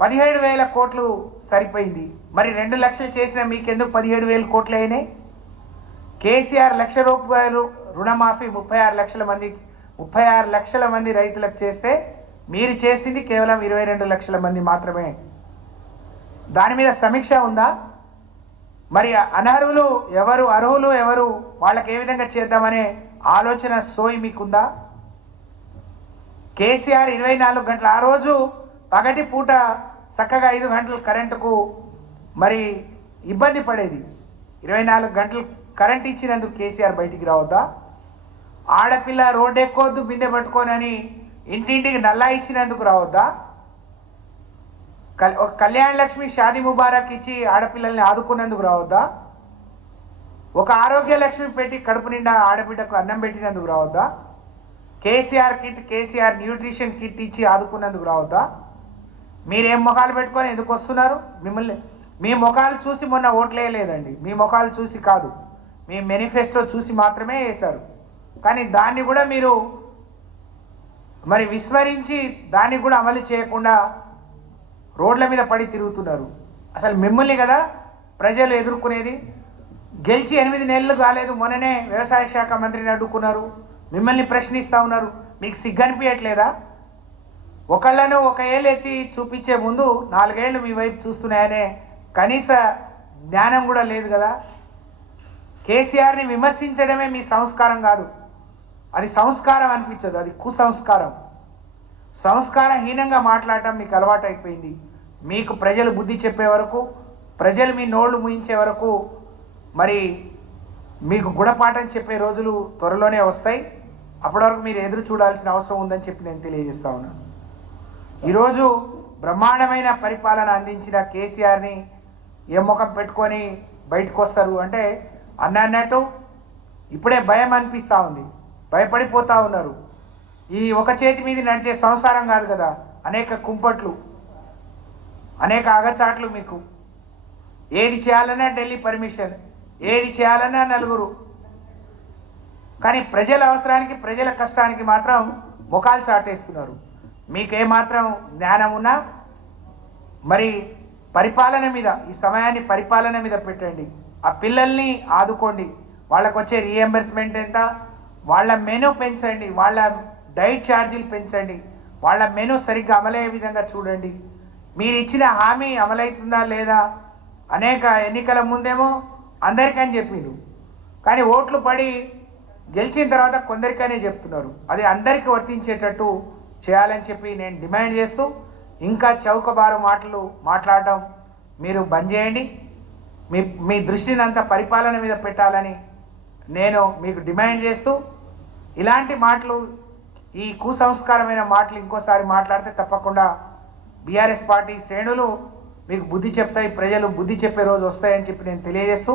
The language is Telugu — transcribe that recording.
17,000 కోట్లు సరిపోయింది. మరి 2 లక్షలు చేసిన మీకెందుకు 17,000 కోట్లు అయినాయి? కేసీఆర్ ₹1,00,000 రుణమాఫీ 36 లక్షల మంది రైతులకు చేస్తే మీరు చేసింది కేవలం 22 లక్షల మంది మాత్రమే. దాని మీద సమీక్ష ఉందా? మరి అనర్హులు ఎవరు, అర్హులు ఎవరు, వాళ్ళకి ఏ విధంగా చేద్దామనే ఆలోచన సోయి మీకుందా? కేసీఆర్ 24 గంటలు, ఆ రోజు పగటి పూట చక్కగా 5 గంటలు కరెంటుకు మరి ఇబ్బంది పడేది. 24 గంటలు కరెంట్ ఇచ్చినందుకు కేసీఆర్ బయటికి రావద్దా? ఆడపిల్ల రోడ్డు ఎక్కొద్దు బిందె పట్టుకోనని ఇంటింటికి నల్లా ఇచ్చినందుకు రావద్దా? కళ్యాణ లక్ష్మి షాదీ ముబారక్ ఇచ్చి ఆడపిల్లల్ని ఆదుకున్నందుకు రావద్దా? ఒక ఆరోగ్య లక్ష్మి పెట్టి కడుపు నిండా ఆడబిడ్డకు అన్నం పెట్టినందుకు రావద్దా? KCR kit, KCR nutrition kit ఇచ్చి ఆదుకున్నందుకు రావద్దా? మీరేం ముఖాలు పెట్టుకొని ఎందుకు వస్తున్నారు? మిమ్మల్ని మీ ముఖాలు చూసి మొన్న ఓట్లేయలేదండి, మీ ముఖాలు చూసి కాదు, మీ మేనిఫెస్టో చూసి మాత్రమే వేశారు. కానీ దాన్ని కూడా మీరు మరి విస్మరించి దాన్ని కూడా అమలు చేయకుండా రోడ్ల మీద పడి తిరుగుతున్నారు. అసలు మిమ్మల్ని కదా ప్రజలు ఎదుర్కొనేది. గెలిచి 8 నెలలు కాలేదు, మొన్ననే వ్యవసాయ శాఖ మంత్రిని అడ్డుకున్నారు, మిమ్మల్ని ప్రశ్నిస్తూ ఉన్నారు. మీకు సిగ్గనిపించట్లేదా? ఒకళ్ళను ఒక ఏళ్ళు ఎత్తి చూపించే ముందు 4 ఏళ్ళు మీ వైపు చూస్తున్నాయనే కనీస జ్ఞానం కూడా లేదు కదా. కేసీఆర్ని విమర్శించడమే మీ సంస్కారం కాదు, అది సంస్కారం అనిపించదు, అది కుసంస్కారం. సంస్కారహీనంగా మాట్లాడటం మీకు అలవాటు అయిపోయింది. మీకు ప్రజలు బుద్ధి చెప్పే వరకు, ప్రజలు మీ నోళ్ళు ముయించే వరకు మరి మీకు గుణపాఠం చెప్పే రోజులు త్వరలోనే వస్తాయి. అప్పటి వరకు మీరు ఎదురు చూడాల్సిన అవసరం ఉందని చెప్పి నేను తెలియజేస్తా ఉన్నాను. ఈరోజు బ్రహ్మాండమైన పరిపాలన అందించిన కేసీఆర్ని ఏ ముఖం పెట్టుకొని బయటకు వస్తారు అంటే అన్నట్టు ఇప్పుడే భయం అనిపిస్తూ ఉంది, భయపడిపోతూ ఉన్నారు. ఈ ఒక చేతి మీద నడిచే సంసారం కాదు కదా, అనేక కుంపట్లు, అనేక అగచాట్లు. మీకు ఏది చేయాలన్నా ఢిల్లీ పర్మిషన్, ఏది చేయాలన్నా నలుగురు. కానీ ప్రజల అవసరానికి, ప్రజల కష్టానికి మాత్రం ముఖాలు చాటేస్తున్నారు. మీకేమాత్రం జ్ఞానం ఉన్నా మరి పరిపాలన మీద, ఈ సమయాన్ని పరిపాలన మీద పెట్టండి. ఆ పిల్లల్ని ఆదుకోండి. వాళ్ళకు వచ్చే రీఎంబర్స్మెంట్ ఎంత, వాళ్ళ మెనూ పెంచండి, వాళ్ళ డైట్ ఛార్జీలు పెంచండి, వాళ్ళ మెనూ సరిగ్గా అమలయ్యే విధంగా చూడండి. మీరు ఇచ్చిన హామీ అమలవుతుందా లేదా? అనేక ఎన్నికల ముందేమో అందరికని చెప్పిండు, కానీ ఓట్లు పడి గెలిచిన తర్వాత కొందరికనే చెప్తున్నారు. అది అందరికీ వర్తించేటట్టు చేయాలని చెప్పి నేను డిమాండ్ చేస్తూ, ఇంకా చౌకబారు మాటలు మాట్లాడటం మీరు బంద్ చేయండి. మీ దృష్టిని అంతా పరిపాలన మీద పెట్టాలని నేను మీకు డిమాండ్ చేస్తూ, ఇలాంటి మాటలు, ఈ కుసంస్కారమైన మాటలు ఇంకోసారి మాట్లాడితే తప్పకుండా బీఆర్ఎస్ పార్టీ శ్రేణులు మీకు బుద్ధి చెప్తాయి, ప్రజలు బుద్ధి చెప్పే రోజు వస్తాయని చెప్పి నేను తెలియజేస్తూ